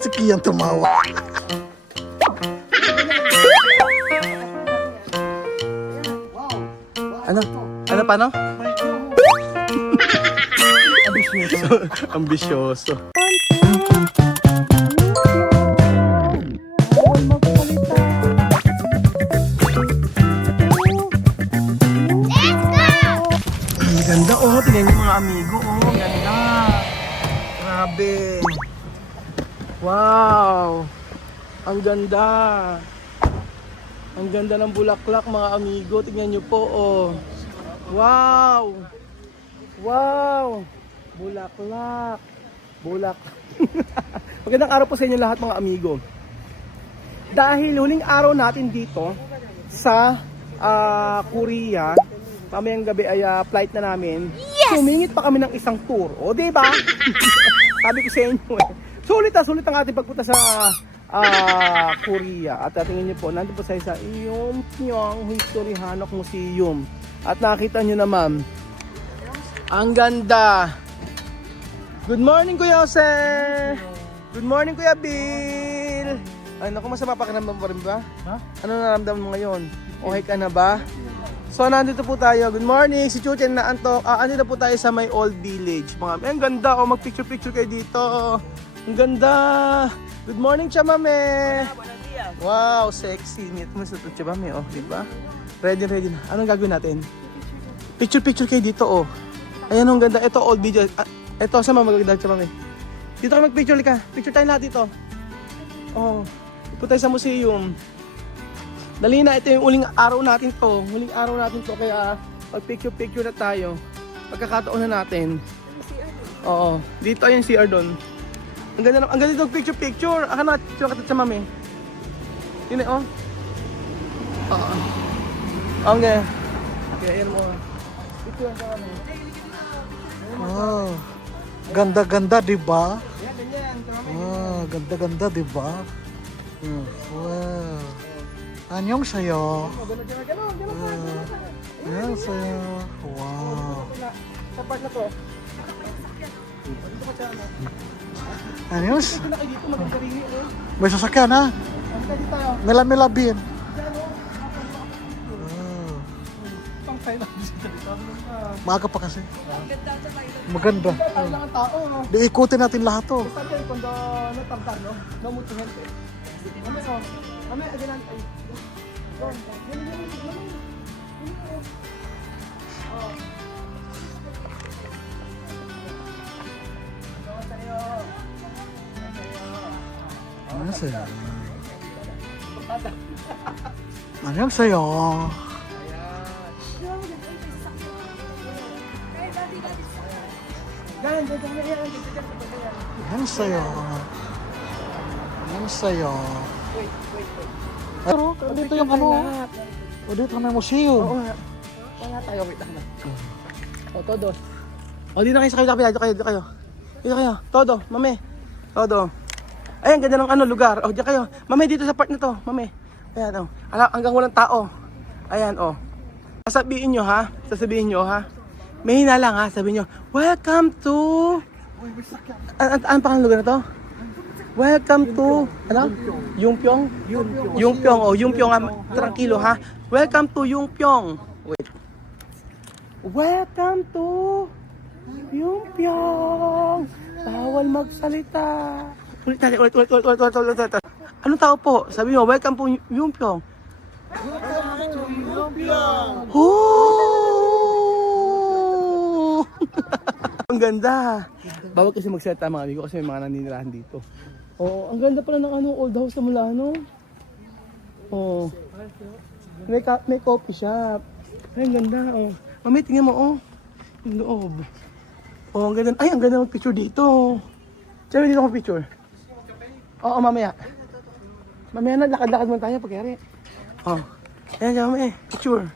Si Kian tumawa. Ano? Ano paano? Ambisyoso. Ambisyoso. Ganda oh, tingnan niyo mga amigo oh, ganda. Grabe. Wow. Ang ganda. Ang ganda ng bulaklak mga amigo, tingnan niyo po oh. Wow. Wow. Bulaklak. Magandang araw po sa inyo lahat mga amigo. Dahil huling araw natin dito sa Korea, mamayang gabi ay flight na namin. Yes! Sumingit pa kami ng isang tour. O, diba? Sabi ko sa inyo eh. Sulit ang ating pagpunta sa Korea. At tingnan niyo po, nandun po sa Yonpyong History Hanok Museum. At nakita niyo naman, ang ganda. Good morning Kuya Jose! Good morning Kuya Bill! Ay naku, masama pakiramdam mo rin ba? Ha? Ano nararamdaman mo ngayon? Okay ka na ba? So nandito po tayo. Good morning, si Chuchen na antok. Andito po tayo sa may old village. Ang ganda, oh, mag-picture kayo dito. Ang ganda. Good morning, Chamame. Wow, sexy. Nito mo sa Chamame, oh, di ba? Ready na. Anong gagawin natin? Picture kayo dito, oh. Ayan, ang ganda. Ito old village. Ito sa mga magaganda, Chamame. Dito ka mag-picture ka. Picture tayo lahat dito. Oh, punta tayo sa museum. Dali na, ito yung uling araw natin to. Kaya pag-picture na tayo. Pagkakataon na natin. Oo, dito yung CR doon. Ang ganda dito picture. Aka na, picture ka sa mami. Yun oh. Oo. Okay. Okay, ayan mo. Picture ka kami. Wow. Ganda-ganda, di ba? Yan. Wow, ganda-ganda, di ba? Wow. 안녕하세요. 안녕하세요. Wow. Sa part na to. Ayos. Dito na kayo dito, maganda rin eh. May sasakyan ha? Dito tayo. Mela-mela bin. Pang tayo na dito. Maaga pa kasi. Maganda. Tayo lang ang tao, no? Di ikutin natin lahat to. Sa akin, kung natartar, no? Namutihan ko eh. Kami, agalan tayo. 안녕하세요. 안녕하세요. 안녕하세요. 안녕하세요. Pero, dito yung ano. O dito may museum. Oo nga. Wala tayo, wait lang. O, todo. O, dito kayo sa kayo, dito kayo. Dito kayo, todo, mame. Todo. Ayan, ganda ng ano, lugar. O, dito kayo. Mame, dito sa part na to, mame. Ayan, o. Hanggang walang tao. Ayan, o. Sasabihin nyo, ha? May hina lang, ha? Sabihin nyo, welcome to... Ano pang lugar na to? Welcome to, ano? Yonpyong? Yonpyong, oh, Yonpyong, tranquilo ha. Welcome to Yonpyong. Wait. Welcome to Yonpyong. Bawal magsalita. Ulit. Anong tao po? Sabi mo, welcome to Yonpyong. Oh! Ang ganda. Bawal kasi magsalita mga amigo kasi may mga naninirahan dito. Oh, ang ganda pala ng old house na mula, no? Oh. May coffee shop. Ay, ang ganda, oh. Mami, tingnan mo, oh. Yung loob. Oh, ang ganda. Ay, ang ganda ng picture dito. Sabi dito akong picture. Oo, mamaya. Mamaya na, lakad-lakad mo tayo pagkari. Oh. Ayan, mami, picture.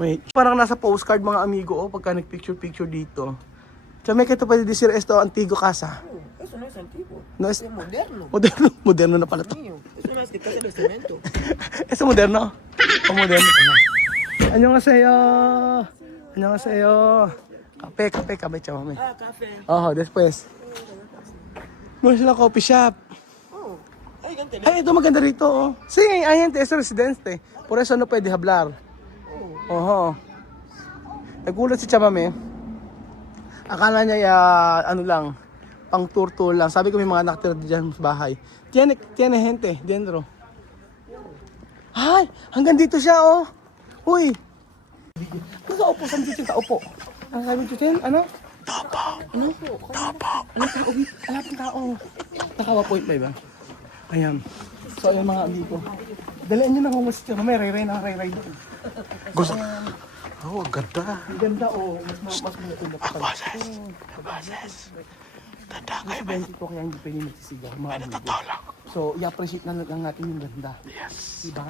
Wait. Parang nasa postcard mga amigo, oh, pagka nag-picture dito. Sabi ka ito pwede decir esto antigo casa. Eso no es antiguo, No es es moderno. moderno na pala to. Eso no es que casi de cemento. Eso moderno. O moderno. Annyeonghaseyo. Kape, chao, mami. Ah, café. Oh, después. Meron silang coffee shop. Oh. Ay, ganito. Ay, ito maganda rito, oh. Sí, hay gente, es residente. Por eso no puede hablar. Oho. Nagulat si Chamame. Akala niya, ano lang, pang tour lang. Sabi ko may mga nakatira dyan sa bahay. Tiene gente, dentro. Ay, hanggang dito siya, oh. Uy. Nakaupo, saan dito yung kaupo? Ang sabi dito, ano? Tapa. Ano? Tapa. Ano tao? Wala pang tao. Nakawa-point ba iba? Ayan. So, ayun mga amigo. Dalian nyo na humus siya. May ray-ray doon. Gusto. Oh, ang ganda. Ang ganda, oh. Mas makulap pa. Boses. Mas 20 ko kaya hindi pwede magsisigaw. Mga amigo. So, i-appreciate na lang natin yung ganda. Yes. Diba?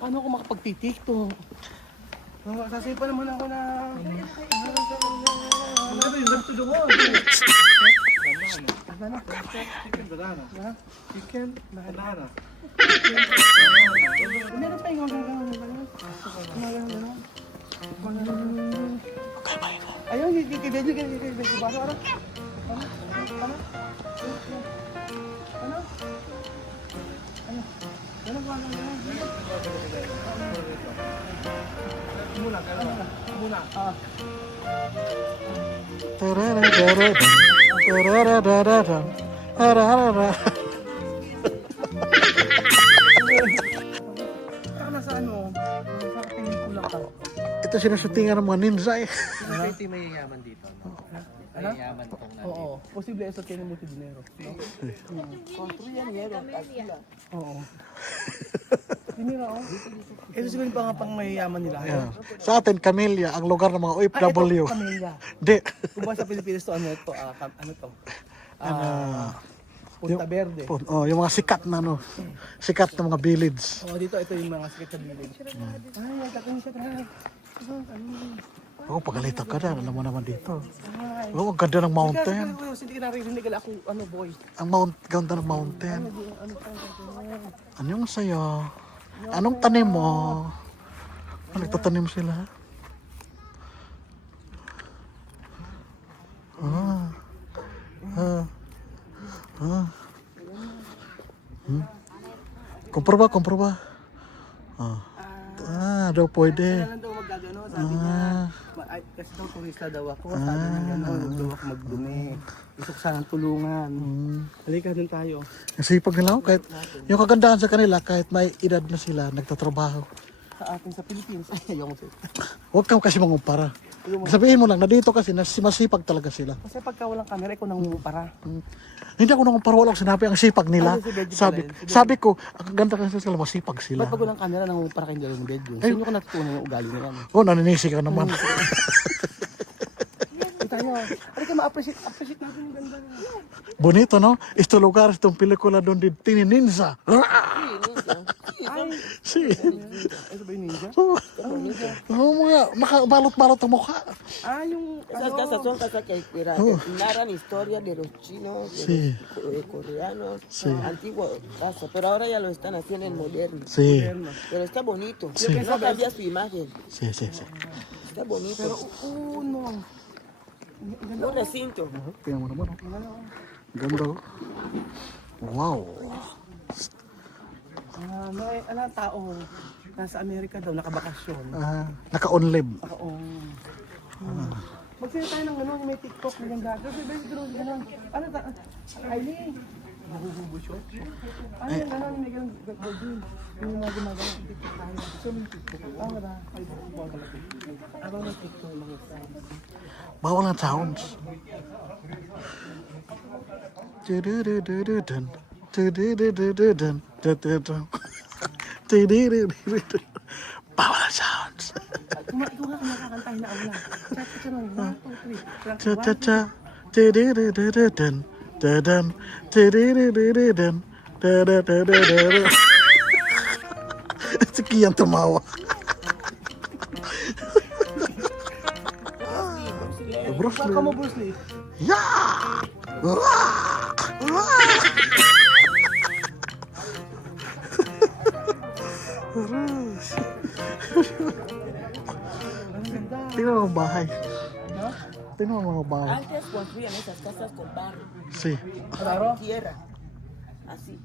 Paano ako makapag-tiktok? Sasay pa naman ako na... Ano yung love to the wall? Chicken banana. Chicken banana. Meron pa yung ayun, kikibedyo. Baso, ano? Muna. Nasa ano? Nakatingin ko lang ako. Ito sinusutingan ng mga ninja eh. Ito yung mayayaman dito. Mayayaman tong Oo. Posible eso tiene mucho dinero. Construyan hierro. Alquila. Oo. Dinero, oh. Ito siguro yung pang mayayaman nila. Yeah. Sa atin, Camellia, ang lugar ng mga OFW. Pamilya. Di. Kung ba sa Pilipinas to, ano to? Ano to? Punta Verde. Oh, yung mga sikat na ano. Sikat na mga village. Oh, dito ito yung mga sikat sa village. Ay, nagkakaroon siya na. Oh, pagalitan ka na. Alam mo naman dito. Oh, ang ganda ng mountain. Hindi ka naririnig ako, ano boy. Ang ganda ng mountain. Ano yung sa'yo? Anong tanim mo? Nagtatanim sila? Kompro ba? Daw pwede. Kailan daw magagano, sabi niya. Kasi daw turista daw ako. Sabi niya gano'n, huwag daw ako magdumi. Gusto ko sanang tulungan. Halika dun tayo. Ang sipag nila, kahit yung kagandahan sa kanila, kahit may edad na sila, nagtatrabaho. Sa atin sa Pilipinas. Ay, ayoko sa'yo. Huwag kang kasi mangumpara. Sabihin mo lang, na dito kasi masipag talaga sila. Kasi pagka walang camera, ikaw nangungupara. Hindi ako nangumpara, wala akong sinabi, ang sipag nila. Si Benji Sabi, pala yun. sabi ko, ang ganda kasi sila, masipag sila. Ba't pag walang camera, nangungupara kayong dalawang bedroom? Sino ko natutunan yung ugali nila? Oh, naninisi ka naman. Tayo. Halika, ma-appreciate natin yung ganda nila. Bonito, no? Este lugar, itong pelikula doon din, tinininsa. Si. Ito ba yung ninja? Oh, mga makabalot-balot ang mukha. Yung... Esas casas son casas que narran historia de los chinos, de Sí. los coreanos, Sí. antiguo casa, pero ahora ya lo están haciendo en moderno. Si. Pero está bonito. Sí. No cambia su imagen. Si. Está bonito. Pero, no. Un recinto. Tingnan mo naman, oh. Ganda, oh. Wow. May tao nasa Amerika daw, nakabakasyon. Naka-onlib. Magsaya tayo ng ano, may TikTok na yung gagawin. Gano'n. Ano ta? Aileen. Nahuhubos yun? Ano yung gano'n, may gano'n gagawin. Yung mga gumagawa ng TikTok tayo. So may TikTok. Wala. Abang may TikTok lang isa. Bawal ang sounds. Tudududududun. Tudududududun. Tudududun. Tudududududun. Bawal ang sounds. Ikaw nga kumakakantahin na awla. Cha-cha-cha. Tudududududun. Dudun. Tudududududun. Tudududududun. Si Kian tumawa. Bruce Baka mo Bruce Lee. Yeah! Ang ganda. Tingnan mo ang bahay. No? Tingnan mo mga bahay. Antes construían esas casas con barro, Si. Claro. tierra, así,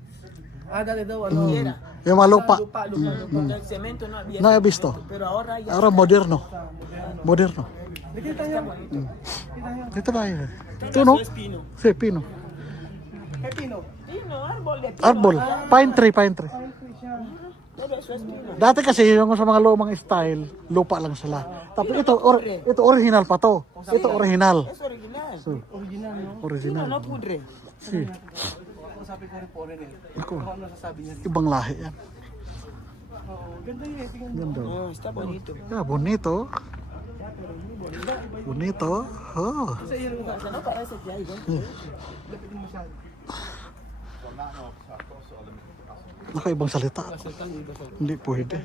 Dati daw, ano? tierra. Yung mga lupa. Lupa. Porque el cemento no había. No he visto. Pero ahora ya. Ahora moderno. Moderno. Dito tayo. Dito tayo. Ito no? Es pino. Si, pino. Kay Pino. Pino, árbol de pino. Arbol. Pine tree, pine tree. Todo eso es pino. Dati kasi yung sa mga lumang style, lupa lang sila. Tapos ito original pa to. Ito original. Es original. Original, no? Pino Original. no pudre. Si. Ako sabi ko rin po rin eh. Ako. Ano nasasabi niya? Ibang lahi yan. Oo, ganda yun eh. Tingnan mo. Ganda. No, está bonito. Yeah, bonito. Bonito. Oh. Sa iyo rin O sea, no parece que hay, ¿no? lapit mo masyado. Nakaibang salita. Saltang iba sa. Hindi pwede.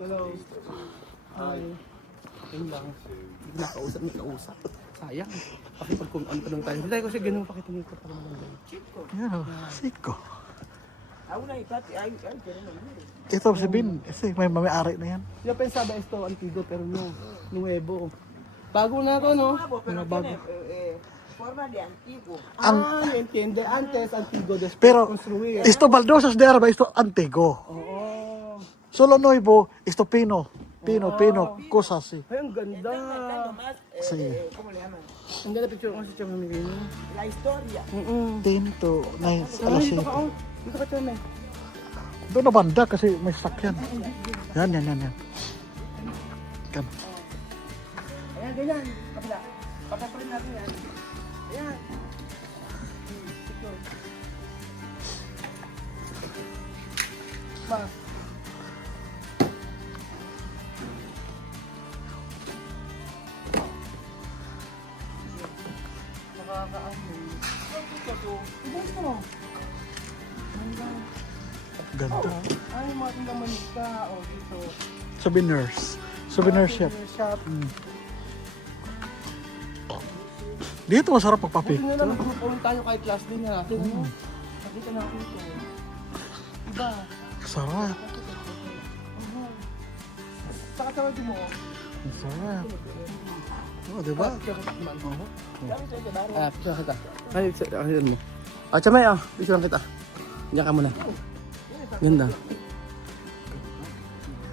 Hello. Hi. Yun lang. Hindi nakausap. Sayang. Pakipag kung ano tanong tayo. Hindi tayo kasi ganun pakitunito para malanggan. Yan o. Siko. Aún hay patio, hay pero no mire. Ito si Bin. Kasi may may-ari na yan. Yo pensaba esto antiguo pero no. Nuevo. Bago na to, no? Nuevo, pero tiene forma de antiguo. Me entiende. Antes, antiguo. Después, Pero, construir. esto baldosas de arba, esto antiguo. Oo. Solo nuevo, esto pino. Pino, cosas así. Ay, ang ganda. Más, Sí. ¿cómo le llaman? Ang ganda picture ko si Chama Miguel. La historia. Tinto, nice, alas Ay, dito ka, 5. oh. Dito ka, Chama. Doon na banda kasi may sakyan. Yan. Yan. Ayan, ganyan. Kapila. Pataparin natin yan. Ayan. Ma. Nakakaamoy. Ito to. Ito. Ganda. Ay, mga tingang manika. O, dito. Souvenirs. Souvenir shop. Shop. Dito masarap Buti magpa-picture. na lang, magpupunta tayo kahit last day na natin. Ano? Nakita natin ito. Iba. Sarap. Saka tawag mo. Sarap. Oh, diba? Picture kita. Ay, picture mo. Chamay, picture kita. Diyan ka muna. Ganda.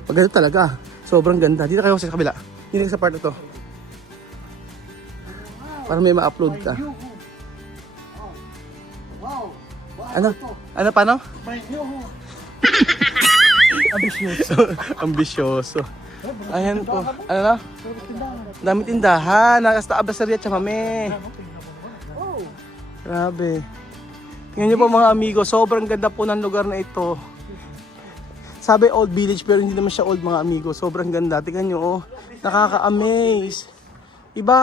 Paganda talaga. Sobrang ganda. Dito kayo sa kabila. Dito sa part na to. Para may ma-upload ka. Ano? Ano paano? Ambisyoso. Ambisyoso. Ayan po. Ano na? Dami tindahan. Nakasta abasaria at mame. Grabe. Tingnan niyo po mga amigo. Sobrang ganda po ng lugar na ito. Sabi old village pero hindi naman siya old mga amigo. Sobrang ganda. Tingnan niyo oh. Nakaka-amaze. Iba.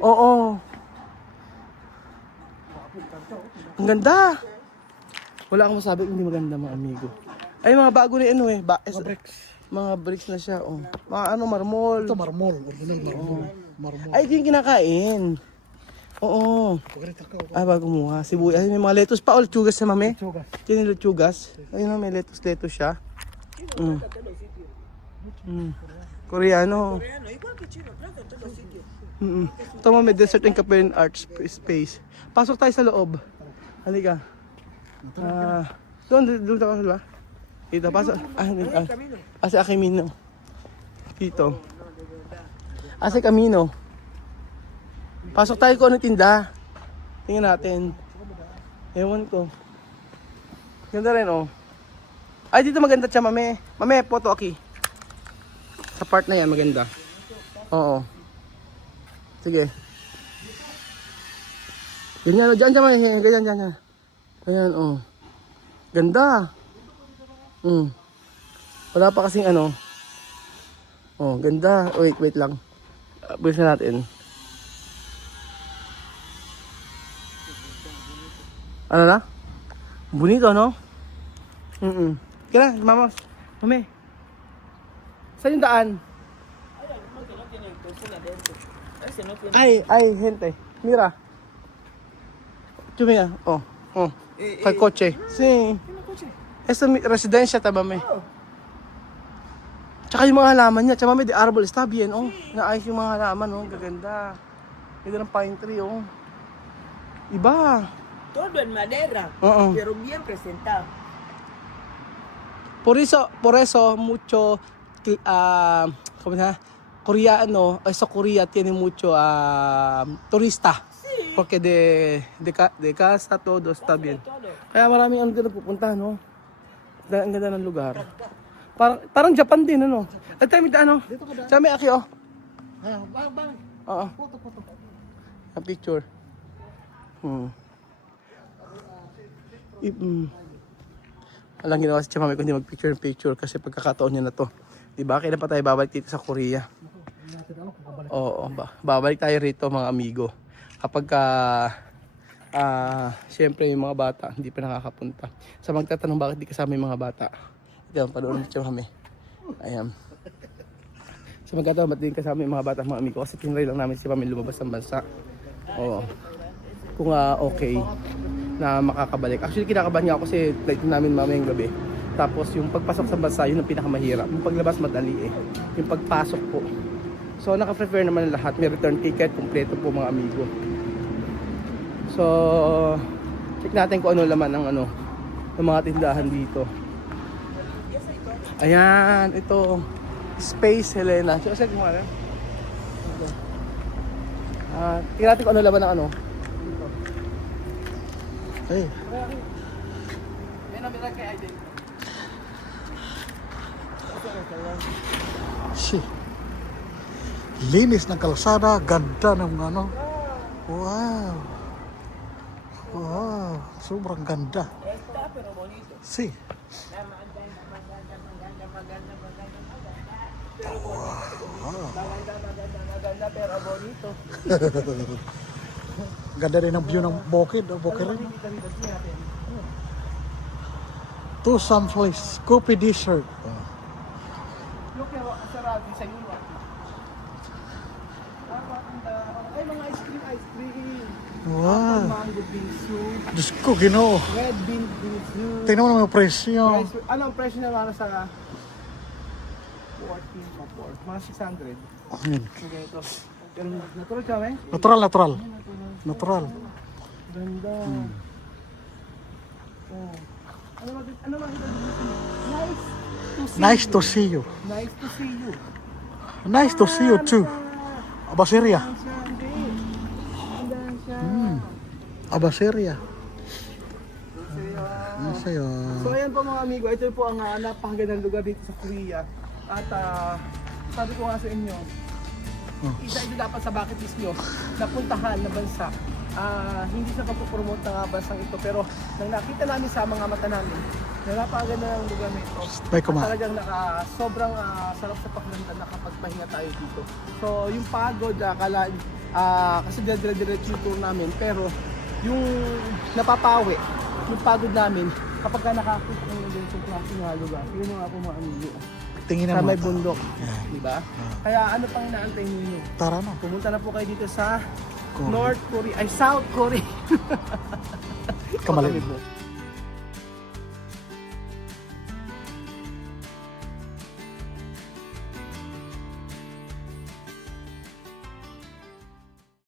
Oo. Ang ganda. Wala akong masabi kung hindi maganda mga amigo. Ay mga bago na ano eh. Mga bricks na siya. Oh. Mga ano, marmol. Ito marmol. Original marmol. Ay, ito yung kinakain. Oo. Ay, bago mo ha. Sibuyas. Ay, may mga lettuce pa. O, lechugas sa mami. Ito yung lechugas. Ayun may lettuce siya. Koreano. Igual que chino, creo que en todos los sitios. Ito mo may desert and cafe and art space. Pasok tayo sa loob. Halika. Doon tayo ba? Dito, pasok. Asa Camino. Dito. Asa Camino. Pasok tayo kung ano tinda. Tingnan natin. Ewan ko. Ganda rin oh. Ay, dito maganda siya, mame. Mame, photo aki. Sa part na yan, maganda. Oo. Sige. Ganyan, dyan, ganyan. Ayan, oh. Ganda. Wala pa kasing ano. Oh, ganda. Wait lang. Bilisan natin. Ano na? Bonito, no? Kaya, mama. Mami. Saan yung daan? Ay, gente. Mira. Chumia. Oh. Kay kotse. Sí. Esta residencia ta mami. Tsaka yung mga halaman niya. Tsaka may the arable stub yan, oh. Naayos yung mga halaman, oh. Gaganda. Ganda ng pine tree, oh. Iba. Todo en madera, Oo. pero bien presentado. Por eso mucho ¿cómo se llama? Coreano, sa Korea tiene mucho turista. Porque de casa todo está bien. Kaya maraming ang ganda pupunta, no? Ang ganda ng lugar. Parang Japan din, ano? At tayo ano? Sa may aki, oh. Oo. Foto. A picture. Walang ginawa si Chamame kundi mag-picture kasi pagkakataon niya na to. Diba? Kailan pa tayo babalik dito sa Korea? Oo, babalik tayo rito mga amigo. Kapag siyempre yung mga bata hindi pa nakakapunta. Sa magtatanong bakit di kasama yung mga bata. Ito, panoorin si Chamame. Ayan. Sa magtatanong ba't di kasama yung mga bata mga amigo kasi tinry lang namin si Chamame lumabas ng bansa. Oo. Kung okay na makakabalik. Actually, kinakabahan nga ako kasi flight namin mamayang gabi. Tapos yung pagpasok sa bansa, yun ang pinakamahirap. Yung paglabas madali eh. Yung pagpasok po. So, naka-prepare naman ang lahat. May return ticket, kompleto po mga amigo. So, check natin kung ano laman ng mga tindahan dito. Ayan, ito. Space Helena. So, check mo nga. Tingnan natin kung ano laman ng Hey. Si. Linis ng kalsada, ganda ng Wow. Wow, sobrang ganda. Si. Pero bonito. Ganda rin ang view ng bukid, rin. To some place, Kopi Desert. Look at sarado sa iyo. Ay, mga ice cream. Wow. Mango bisu, Diyos ko, Ginoo. red bean bisu. Tingnan mo naman ang presyo. Ano ang presyo na para sa 14 pa 4? Mga 600. Ayun. Okay, ito. Pero natural ka, eh? Natural. Ganda. Oh. Ano makita dito? Nice to see you. Nice to see you. Nice to see you too. Abaseria. Abaseria. Sa'yo. So ayan po mga amigo, ito po ang napakagandang lugar dito sa Korea. At sabi ko nga sa inyo, isa ito dapat sa bucket list nyo na puntahan na bansa. Hindi sa pagpupromote ng bansang ito, pero nang nakita namin sa mga mata namin, na napakaganda ng lugar na ito. May kuma. Talagang sobrang sarap sa paklandan nakapagpahinga tayo dito. So yung pagod, kasi dire-diretso yung tour namin, pero yung napapawi, yung pagod namin, kapag nakakita ng ganito klaseng mga lugar, yun yung nga po mga amigo. Tingin Sa mo. may bundok, di ba? Kaya ano pang inaantay ninyo? Tara na. Pumunta na po kayo dito sa North Korea, South Korea. Kamalit. Kami po.